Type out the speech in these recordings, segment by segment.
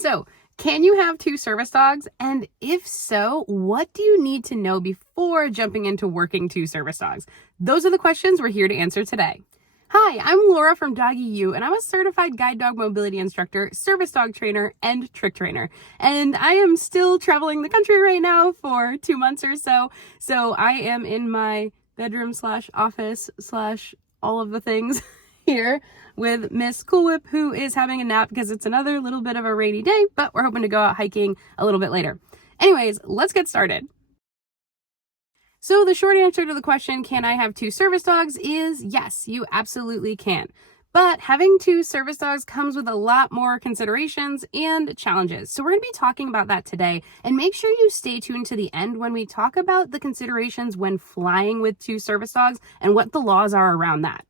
So, can you have two service dogs? And if so, what do you need to know before jumping into working two service dogs? Those are the questions we're here to answer today. Hi, I'm Laura from Doggy U, and I'm a certified guide dog mobility instructor, service dog trainer, and trick trainer. And I am still traveling the country right now for 2 months or so. So I am in my bedroom / office / all of the things here with Miss Cool Whip, who is having a nap because it's another little bit of a rainy day, but we're hoping to go out hiking a little bit later. Anyways, let's get started. So the short answer to the question, can I have two service dogs, is yes, you absolutely can. But having two service dogs comes with a lot more considerations and challenges. So we're going to be talking about that today, and make sure you stay tuned to the end when we talk about the considerations when flying with two service dogs and what the laws are around that.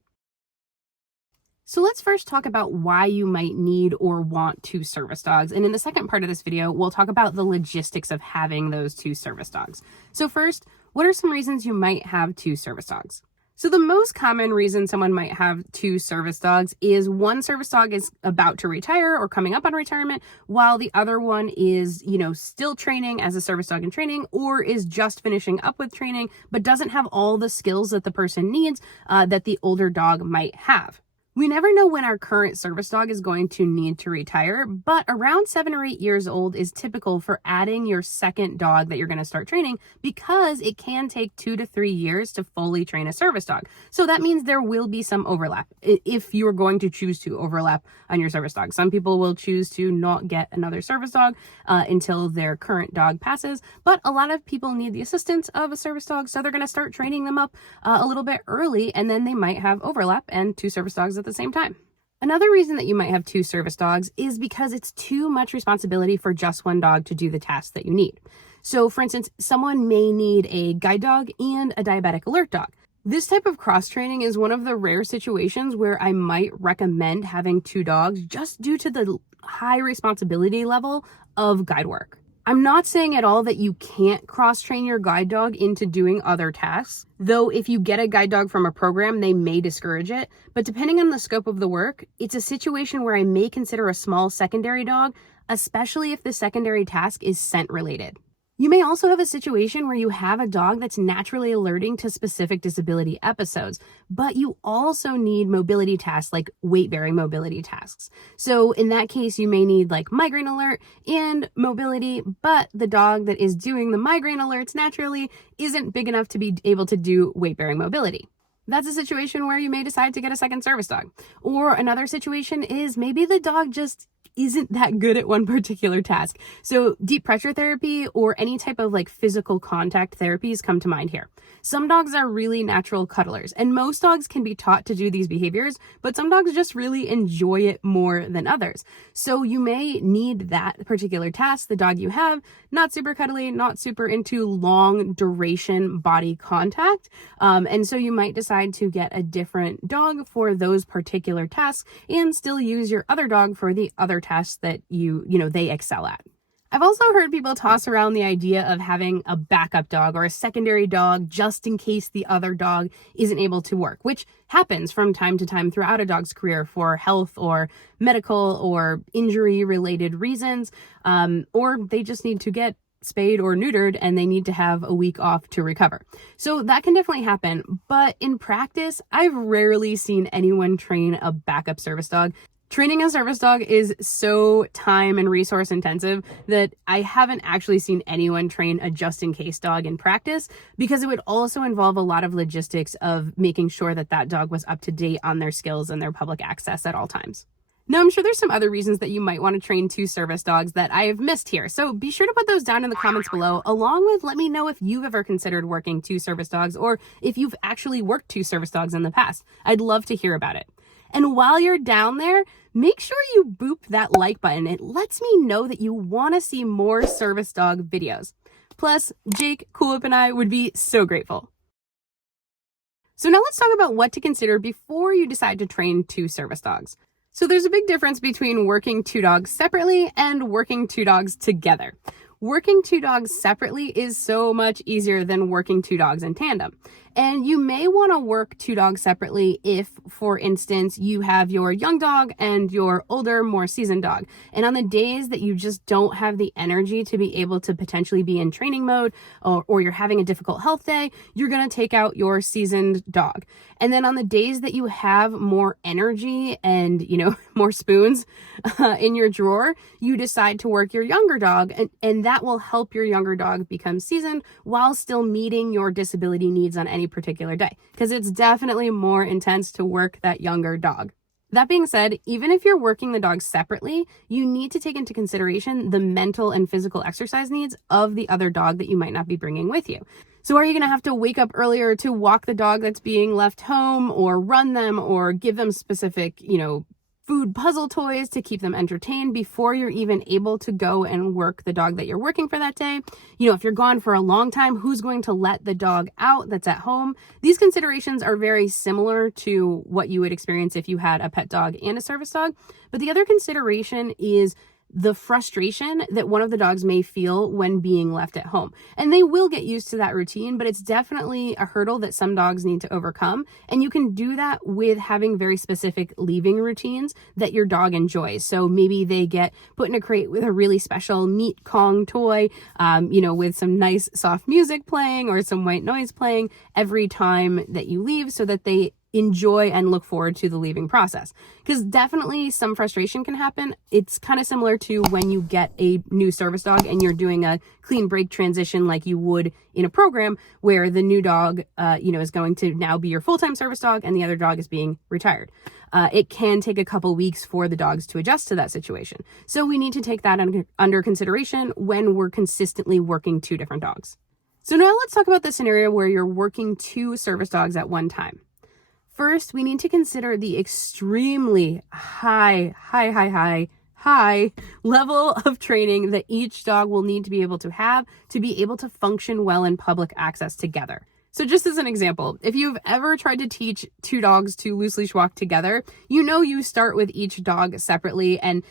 So let's first talk about why you might need or want two service dogs. And in the second part of this video, we'll talk about the logistics of having those two service dogs. So first, what are some reasons you might have two service dogs? So the most common reason someone might have two service dogs is one service dog is about to retire or coming up on retirement, while the other one is, still training as a service dog in training, or is just finishing up with training, but doesn't have all the skills that the person needs that the older dog might have. We never know when our current service dog is going to need to retire, but around 7 or 8 years old is typical for adding your second dog that you're going to start training, because it can take 2 to 3 years to fully train a service dog. So that means there will be some overlap if you're going to choose to overlap on your service dog. Some people will choose to not get another service dog until their current dog passes, but a lot of people need the assistance of a service dog, so they're going to start training them up a little bit early, and then they might have overlap and two service dogs at the same time. Another reason that you might have two service dogs is because it's too much responsibility for just one dog to do the tasks that you need. So for instance, someone may need a guide dog and a diabetic alert dog. This type of cross training is one of the rare situations where I might recommend having two dogs just due to the high responsibility level of guide work. I'm not saying at all that you can't cross-train your guide dog into doing other tasks, though if you get a guide dog from a program, they may discourage it. But depending on the scope of the work, it's a situation where I may consider a small secondary dog, especially if the secondary task is scent related. You may also have a situation where you have a dog that's naturally alerting to specific disability episodes, but you also need mobility tasks like weight-bearing mobility tasks. So in that case, you may need like migraine alert and mobility, but the dog that is doing the migraine alerts naturally isn't big enough to be able to do weight-bearing mobility. That's a situation where you may decide to get a second service dog. Or another situation is maybe the dog just isn't that good at one particular task. So deep pressure therapy or any type of like physical contact therapies come to mind here. Some dogs are really natural cuddlers, and most dogs can be taught to do these behaviors, but some dogs just really enjoy it more than others. So you may need that particular task, the dog you have, not super cuddly, not super into long duration body contact. And so you might decide to get a different dog for those particular tasks and still use your other dog for the other tasks that they excel at. I've also heard people toss around the idea of having a backup dog or a secondary dog just in case the other dog isn't able to work, which happens from time to time throughout a dog's career for health or medical or injury related reasons, or they just need to get spayed or neutered and they need to have a week off to recover. So that can definitely happen. But in practice, I've rarely seen anyone train a backup service dog. Training a service dog is so time and resource intensive that I haven't actually seen anyone train a just-in-case dog in practice, because it would also involve a lot of logistics of making sure that that dog was up to date on their skills and their public access at all times. Now, I'm sure there's some other reasons that you might want to train two service dogs that I have missed here, so be sure to put those down in the comments below, along with let me know if you've ever considered working two service dogs or if you've actually worked two service dogs in the past. I'd love to hear about it. And while you're down there, make sure you boop that like button. It lets me know that you want to see more service dog videos. Plus, Jake, Cool Whip, and I would be so grateful. So now let's talk about what to consider before you decide to train two service dogs. So there's a big difference between working two dogs separately and working two dogs together. Working two dogs separately is so much easier than working two dogs in tandem. And you may want to work two dogs separately if, for instance, you have your young dog and your older, more seasoned dog. And on the days that you just don't have the energy to be able to potentially be in training mode, or you're having a difficult health day, you're going to take out your seasoned dog. And then on the days that you have more energy and, more spoons in your drawer, you decide to work your younger dog, and that will help your younger dog become seasoned while still meeting your disability needs on any particular day, because it's definitely more intense to work that younger dog. That being said, even if you're working the dogs separately, you need to take into consideration the mental and physical exercise needs of the other dog that you might not be bringing with you. So are you going to have to wake up earlier to walk the dog that's being left home, or run them, or give them specific, food puzzle toys to keep them entertained before you're even able to go and work the dog that you're working for that day? If you're gone for a long time, who's going to let the dog out that's at home? These considerations are very similar to what you would experience if you had a pet dog and a service dog. But the other consideration is the frustration that one of the dogs may feel when being left at home. And they will get used to that routine, but it's definitely a hurdle that some dogs need to overcome. And you can do that with having very specific leaving routines that your dog enjoys. So maybe they get put in a crate with a really special Meat Kong toy, with some nice soft music playing or some white noise playing every time that you leave, so that they enjoy and look forward to the leaving process. Because definitely some frustration can happen. It's kind of similar to when you get a new service dog and you're doing a clean break transition like you would in a program where the new dog, is going to now be your full-time service dog and the other dog is being retired. It can take a couple weeks for the dogs to adjust to that situation. So we need to take that under consideration when we're consistently working two different dogs. So now let's talk about the scenario where you're working two service dogs at one time. First, we need to consider the extremely high level of training that each dog will need to be able to have to be able to function well in public access together. So just as an example, if you've ever tried to teach two dogs to loose leash walk together, you start with each dog separately, and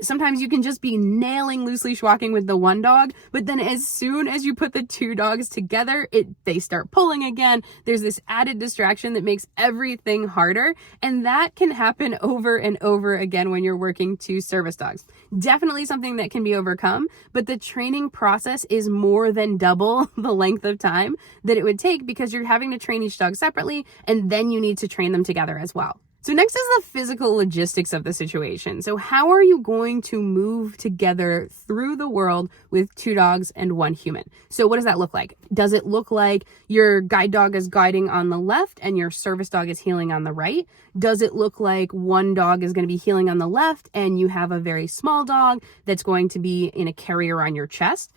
sometimes you can just be nailing loose leash walking with the one dog, but then as soon as you put the two dogs together, they start pulling again. There's this added distraction that makes everything harder, and that can happen over and over again when you're working two service dogs. Definitely something that can be overcome, but the training process is more than double the length of time that it would take, because you're having to train each dog separately, and then you need to train them together as well. So next is the physical logistics of the situation. So how are you going to move together through the world with two dogs and one human? So what does that look like? Does it look like your guide dog is guiding on the left and your service dog is heeling on the right? Does it look like one dog is going to be heeling on the left and you have a very small dog that's going to be in a carrier on your chest?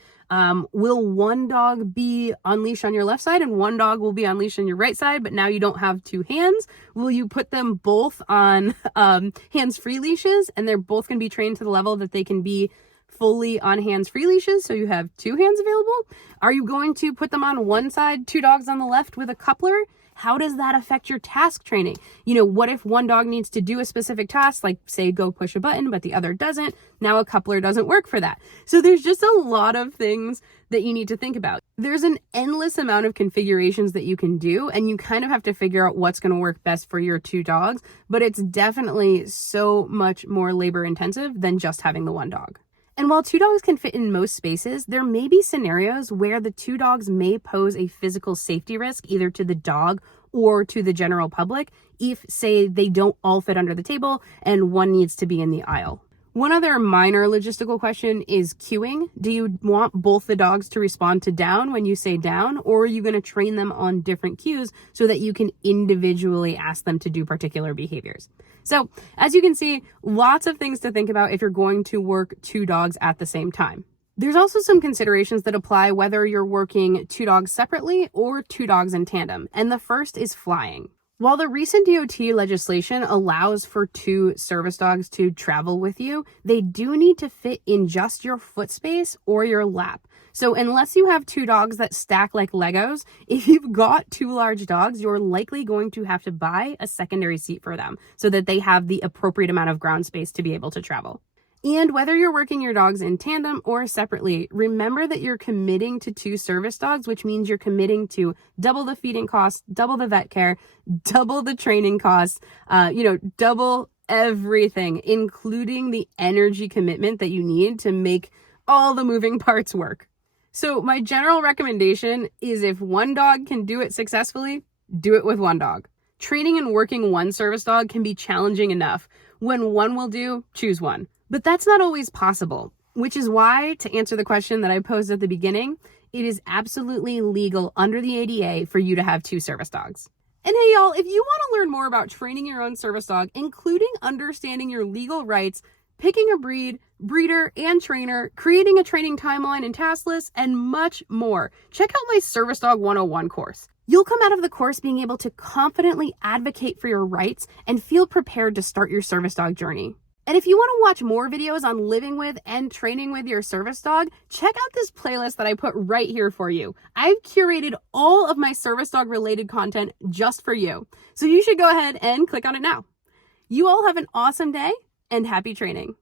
Will one dog be on leash on your left side and one dog will be on leash on your right side, but now you don't have two hands? Will you put them both on hands-free leashes, and they're both going to be trained to the level that they can be fully on hands-free leashes, so you have two hands available? Are you going to put them on one side, two dogs on the left with a coupler? How does that affect your task training? What if one dog needs to do a specific task, like say go push a button, but the other doesn't? Now a coupler doesn't work for that. So there's just a lot of things that you need to think about. There's an endless amount of configurations that you can do, and you kind of have to figure out what's going to work best for your two dogs, but it's definitely so much more labor intensive than just having the one dog. And while two dogs can fit in most spaces, there may be scenarios where the two dogs may pose a physical safety risk either to the dog or to the general public if, say, they don't all fit under the table and one needs to be in the aisle. One other minor logistical question is cueing. Do you want both the dogs to respond to down when you say down, or are you going to train them on different cues so that you can individually ask them to do particular behaviors? So, as you can see, lots of things to think about if you're going to work two dogs at the same time. There's also some considerations that apply whether you're working two dogs separately or two dogs in tandem, and the first is flying. While the recent DOT legislation allows for two service dogs to travel with you, they do need to fit in just your foot space or your lap. So unless you have two dogs that stack like Legos, if you've got two large dogs, you're likely going to have to buy a secondary seat for them so that they have the appropriate amount of ground space to be able to travel. And whether you're working your dogs in tandem or separately, remember that you're committing to 2 service dogs, which means you're committing to double the feeding costs, double the vet care, double the training costs, double everything, including the energy commitment that you need to make all the moving parts work. So my general recommendation is if one dog can do it successfully, do it with one dog. Training and working one service dog can be challenging enough. When one will do, choose one. But that's not always possible, which is why, to answer the question that I posed at the beginning, it is absolutely legal under the ADA for you to have 2 service dogs. And hey, y'all, if you want to learn more about training your own service dog, including understanding your legal rights, picking a breed, breeder, and trainer, creating a training timeline and task list, and much more, check out my Service Dog 101 course. You'll come out of the course being able to confidently advocate for your rights and feel prepared to start your service dog journey. And if you want to watch more videos on living with and training with your service dog, check out this playlist that I put right here for you. I've curated all of my service dog related content just for you. So you should go ahead and click on it now. You all have an awesome day and happy training.